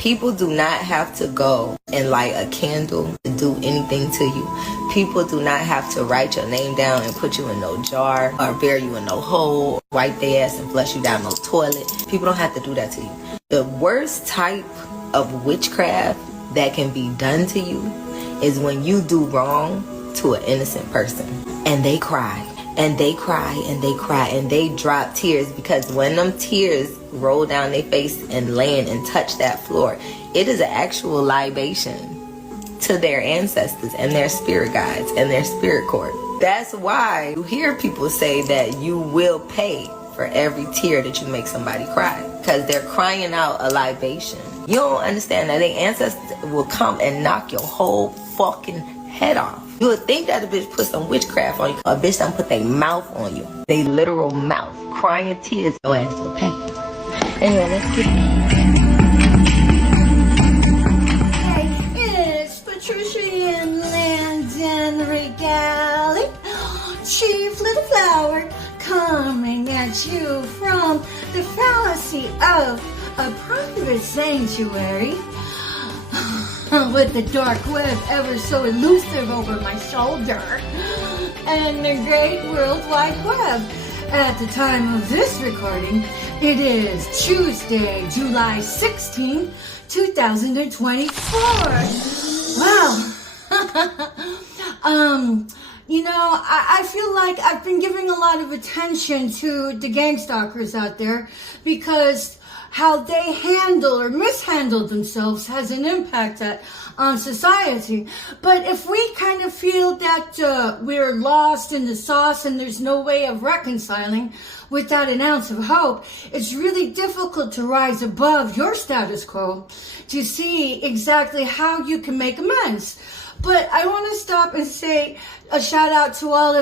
People do not have to go and light a candle to do anything to you. People do not have to write your name down and put you in no jar or bury you in no hole, or wipe their ass and flush you down no toilet. People don't have to do that to you. The worst type of witchcraft that can be done to you is when you do wrong to an innocent person and they cry and they cry and they cry and they drop tears, because when them tears roll down their face and land and touch that floor, it is an actual libation to their ancestors and their spirit guides and their spirit court. That's why you hear people say that you will pay for every tear that you make somebody cry, because they're crying out a libation. You don't understand that their ancestors will come and knock your whole fucking head off. You would think that a bitch put some witchcraft on you. A bitch done put their mouth on you. They literal mouth. Crying tears. Your ass will pay. Anyway, let's get it. Hey, it's Patricia in Landon Regali, Chief Little Flower, coming at you from the fallacy of a private sanctuary with the dark web ever so elusive over my shoulder and the great World Wide Web. At the time of this recording, it is Tuesday, July 16, 2024. Wow. I feel like I've been giving a lot of attention to the gang stalkers out there, because how they handle or mishandle themselves has an impact on society. But if we kind of feel that we're lost in the sauce and there's no way of reconciling without an ounce of hope, it's really difficult to rise above your status quo to see exactly how you can make amends. But I want to stop and say a shout out to all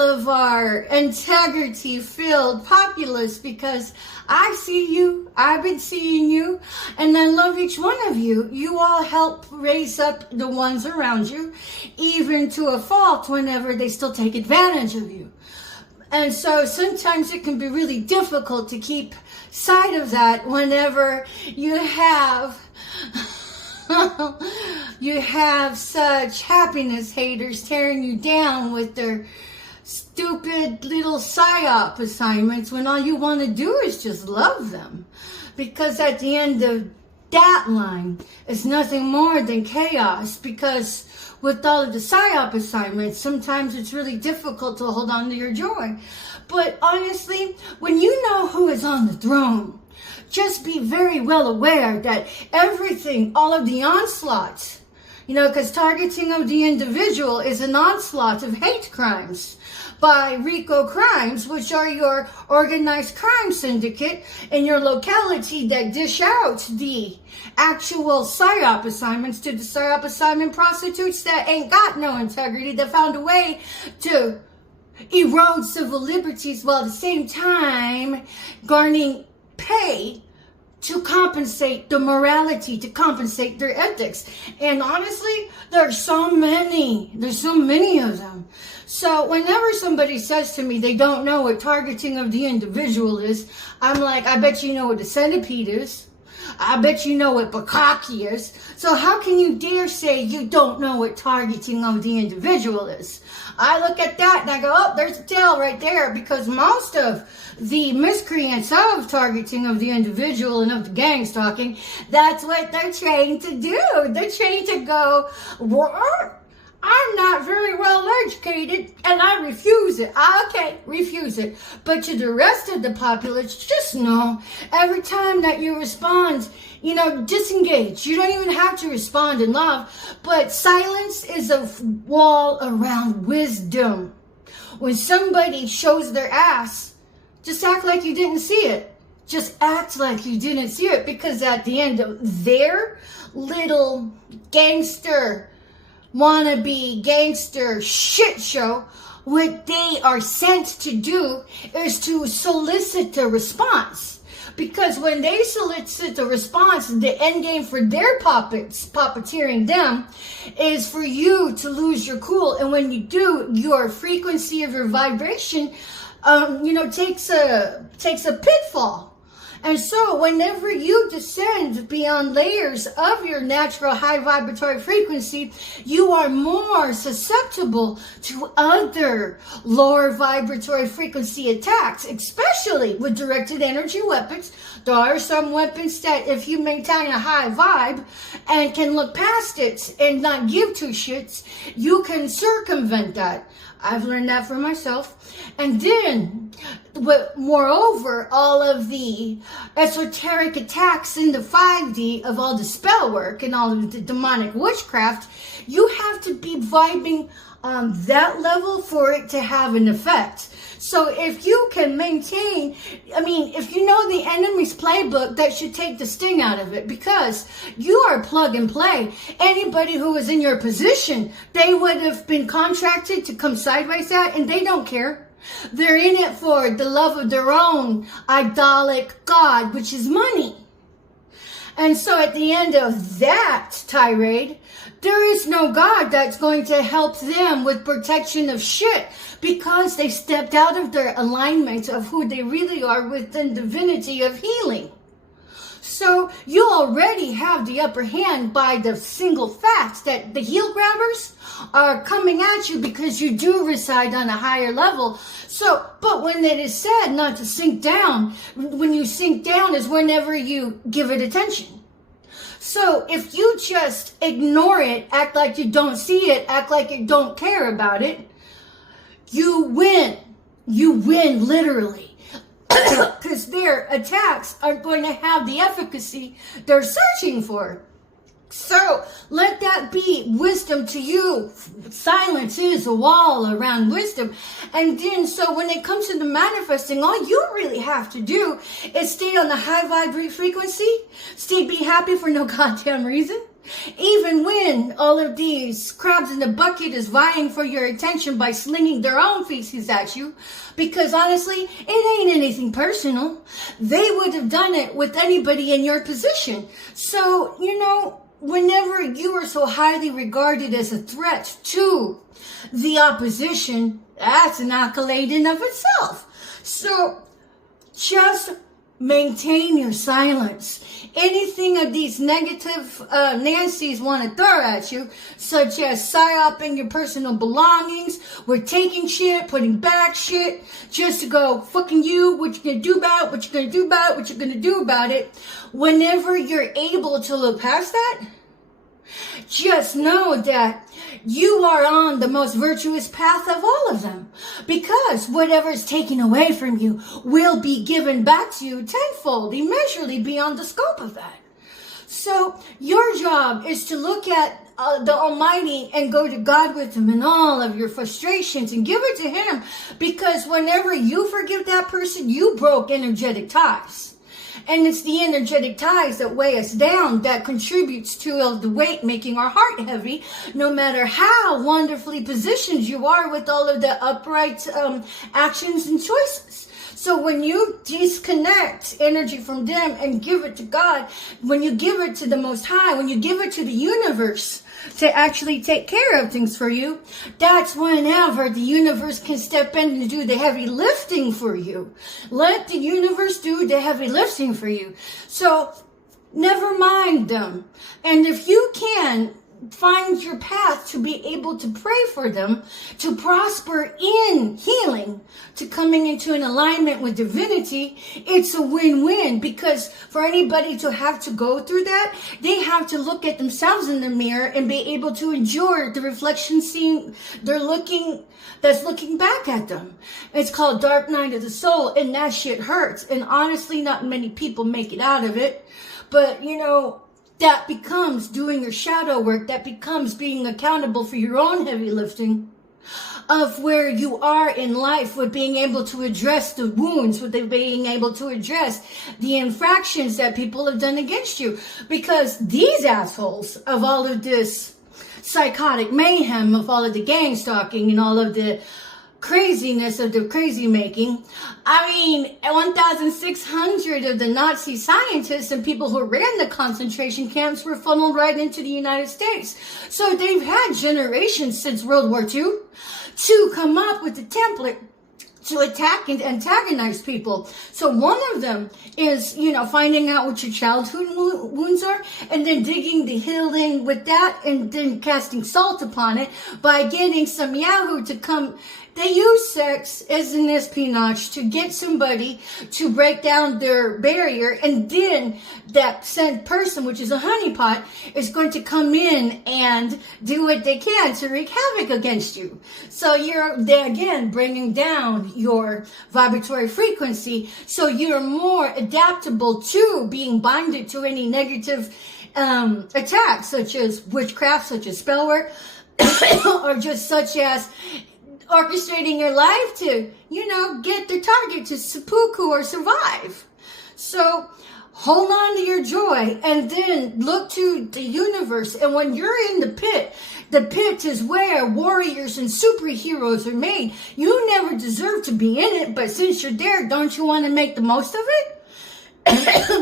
of our integrity-filled populace, because I see you, I've been seeing you, and I love each one of you. You all help raise up the ones around you, even to a fault whenever they still take advantage of you. And so sometimes it can be really difficult to keep sight of that whenever you have such happiness haters tearing you down with their stupid little psyop assignments, when all you want to do is just love them. Because at the end of that line is nothing more than chaos, because with all of the psyop assignments, sometimes it's really difficult to hold on to your joy. But honestly, when you know who is on the throne, just be very well aware that everything, all of the onslaughts, because targeting of the individual is an onslaught of hate crimes by RICO crimes, which are your organized crime syndicate in your locality that dish out the actual PSYOP assignments to the PSYOP assignment prostitutes that ain't got no integrity, that found a way to erode civil liberties while at the same time garnering pay to compensate the morality, to compensate their ethics. And honestly, there's so many of them. So whenever somebody says to me they don't know what targeting of the individual is, I'm like, I bet you know what a centipede is. I bet you know what bukkake is. So how can you dare say you don't know what targeting of the individual is? I look at that and I go, oh, there's a tail right there, because most of the miscreants of targeting of the individual and of the gang stalking, that's what they're trained to do. They're trained to go, what? I'm not very well educated and I refuse it. Okay, refuse it. But to the rest of the populace, just know every time that you respond, disengage. You don't even have to respond in love, but silence is a wall around wisdom. When somebody shows their ass, just act like you didn't see it. Just act like you didn't see it, because at the end of their little wannabe gangster shit show, what they are sent to do is to solicit a response. Because when they solicit a response, the end game for their puppeteering them, is for you to lose your cool. And when you do, your frequency of your vibration, takes a pitfall. And so whenever you descend beyond layers of your natural high vibratory frequency, you are more susceptible to other lower vibratory frequency attacks, especially with directed energy weapons. There are some weapons that if you maintain a high vibe and can look past it and not give two shits, you can circumvent that. I've learned that for myself. And then, moreover, all of the esoteric attacks in the 5D of all the spell work and all of the demonic witchcraft, you have to be vibing on that level for it to have an effect. So if you can maintain, if you know the enemy's playbook, that should take the sting out of it, because you are plug and play. Anybody who was in your position, they would have been contracted to come sideways at, and they don't care. They're in it for the love of their own idolic god, which is money. And so at the end of that tirade, there is no God that's going to help them with protection of shit, because they stepped out of their alignment of who they really are within divinity of healing. So you already have the upper hand by the single fact that the heel grabbers are coming at you because you do reside on a higher level. So, but when it is said not to sink down, when you sink down is whenever you give it attention. So if you just ignore it, act like you don't see it, act like you don't care about it, you win. You win literally. Because their attacks aren't going to have the efficacy they're searching for. So let that be wisdom to you. Silence is a wall around wisdom. And then so when it comes to the manifesting, all you really have to do is stay on the high vibrate frequency. Be happy for no goddamn reason. Even when all of these crabs in the bucket is vying for your attention by slinging their own feces at you. Because honestly, it ain't anything personal. They would have done it with anybody in your position. So, whenever you are so highly regarded as a threat to the opposition, that's an accolade in of itself. So just maintain your silence. Anything of these negative Nancy's want to throw at you, such as psyoping your personal belongings, we're taking shit, putting back shit, just to go, fucking you, what you gonna do about it, what you gonna do about it, what you gonna do about it. Whenever you're able to look past that, just know that you are on the most virtuous path of all of them, because whatever is taken away from you will be given back to you tenfold, immeasurably beyond the scope of that. So your job is to look at the Almighty and go to God with Him in all of your frustrations and give it to Him, because whenever you forgive that person, you broke energetic ties. And it's the energetic ties that weigh us down that contributes to the weight making our heart heavy, no matter how wonderfully positioned you are with all of the upright actions and choices. So when you disconnect energy from them and give it to God, when you give it to the Most High, when you give it to the universe to actually take care of things for you, that's whenever the universe can step in and do the heavy lifting for you. Let the universe do the heavy lifting for you. So never mind them. And if you can find your path to be able to pray for them, to prosper in healing, to coming into an alignment with divinity, it's a win-win, because for anybody to have to go through that, they have to look at themselves in the mirror and be able to endure the reflection scene that's looking back at them. It's called Dark Night of the Soul, and that shit hurts. And honestly, not many people make it out of it. But, that becomes doing your shadow work. That becomes being accountable for your own heavy lifting of where you are in life, with being able to address the wounds, with being able to address the infractions that people have done against you. Because these assholes of all of this psychotic mayhem, of all of the gang stalking and all of the craziness of the crazy making. 1,600 of the Nazi scientists and people who ran the concentration camps were funneled right into the United States. So they've had generations since World War II to come up with the template to attack and antagonize people. So one of them is, finding out what your childhood wounds are, and then digging the healing with that, and then casting salt upon it by getting some yahoo to come. They use sex as an espionage to get somebody to break down their barrier, and then that sent person, which is a honeypot, is going to come in and do what they can to wreak havoc against you. So they're again bringing down your vibratory frequency, so you're more adaptable to being binded to any negative attacks, such as witchcraft, such as spell work, or just such as orchestrating your life to, get the target to seppuku or survive. So hold on to your joy, and then look to the universe. And when you're in the pit is where warriors and superheroes are made. You never deserve to be in it, but since you're there, don't you want to make the most of it?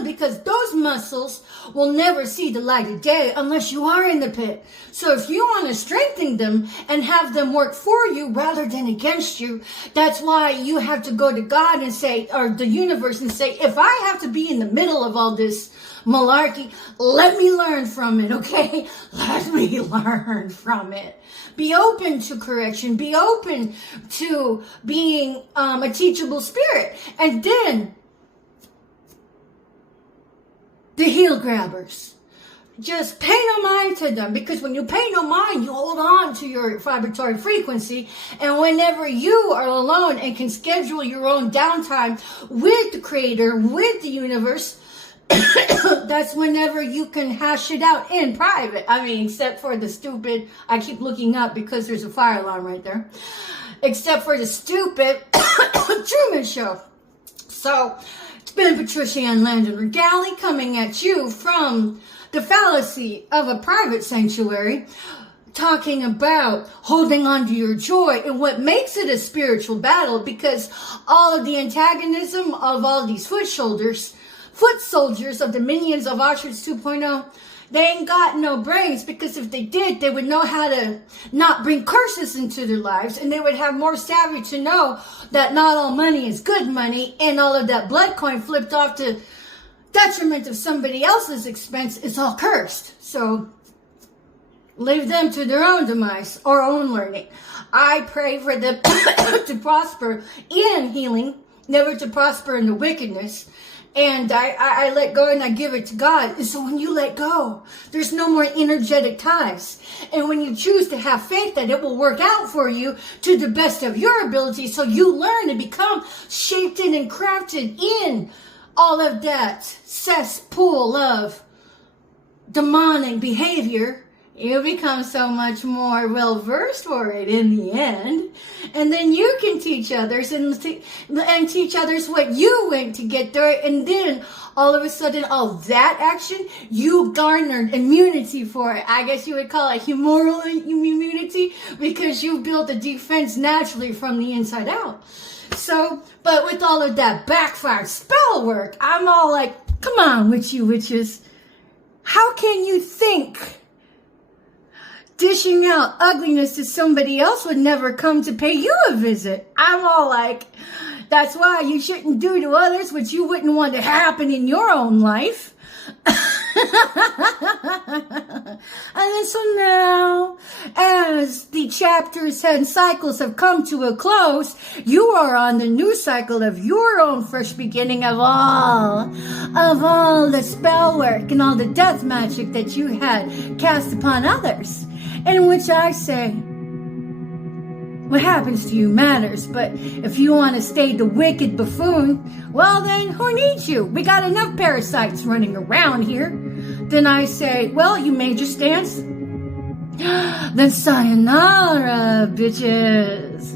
Because those muscles will never see the light of day unless you are in the pit. So if you want to strengthen them and have them work for you rather than against you, that's why you have to go to God and say, or the universe, and say, if I have to be in the middle of all this malarkey, let me learn from it, okay? Let me learn from it. Be open to correction. Be open to being a teachable spirit. And then the heel grabbers, just pay no mind to them, because when you pay no mind, you hold on to your vibratory frequency. And whenever you are alone and can schedule your own downtime with the creator, with the universe, that's whenever you can hash it out in private. I mean, except for the stupid, I keep looking up because there's a fire alarm right there, except for the stupid Truman Show. So it's been Patricia and Landon Regali coming at you from the fallacy of a private sanctuary, talking about holding on to your joy and what makes it a spiritual battle, because all of the antagonism of all these foot soldiers of the minions of Auschwitz 2.0, they ain't got no brains, because if they did, they would know how to not bring curses into their lives, and they would have more savvy to know that not all money is good money, and all of that blood coin flipped off to detriment of somebody else's expense is all cursed. So leave them to their own demise or own learning. I pray for them to prosper in healing, never to prosper in the wickedness. And I let go and I give it to God. And so when you let go, there's no more energetic ties. And when you choose to have faith that it will work out for you to the best of your ability, so you learn to become shaped in and crafted in all of that cesspool of demonic behavior, you become so much more well-versed for it in the end. And then you can teach others and teach others what you went to get there. And then all of a sudden, all that action, you garnered immunity for it. I guess you would call it humoral immunity, because you built a defense naturally from the inside out. So, but with all of that backfired spell work, I'm all like, come on with you witches. How can you think dishing out ugliness to somebody else would never come to pay you a visit? I'm all like, that's why you shouldn't do to others what you wouldn't want to happen in your own life. And then so now, as the chapters and cycles have come to a close, you are on the new cycle of your own fresh beginning of all the spell work and all the death magic that you had cast upon others. In which I say, what happens to you matters, but if you want to stay the wicked buffoon, well then, who needs you? We got enough parasites running around here. Then I say, well, you made your stance? Then sayonara, bitches.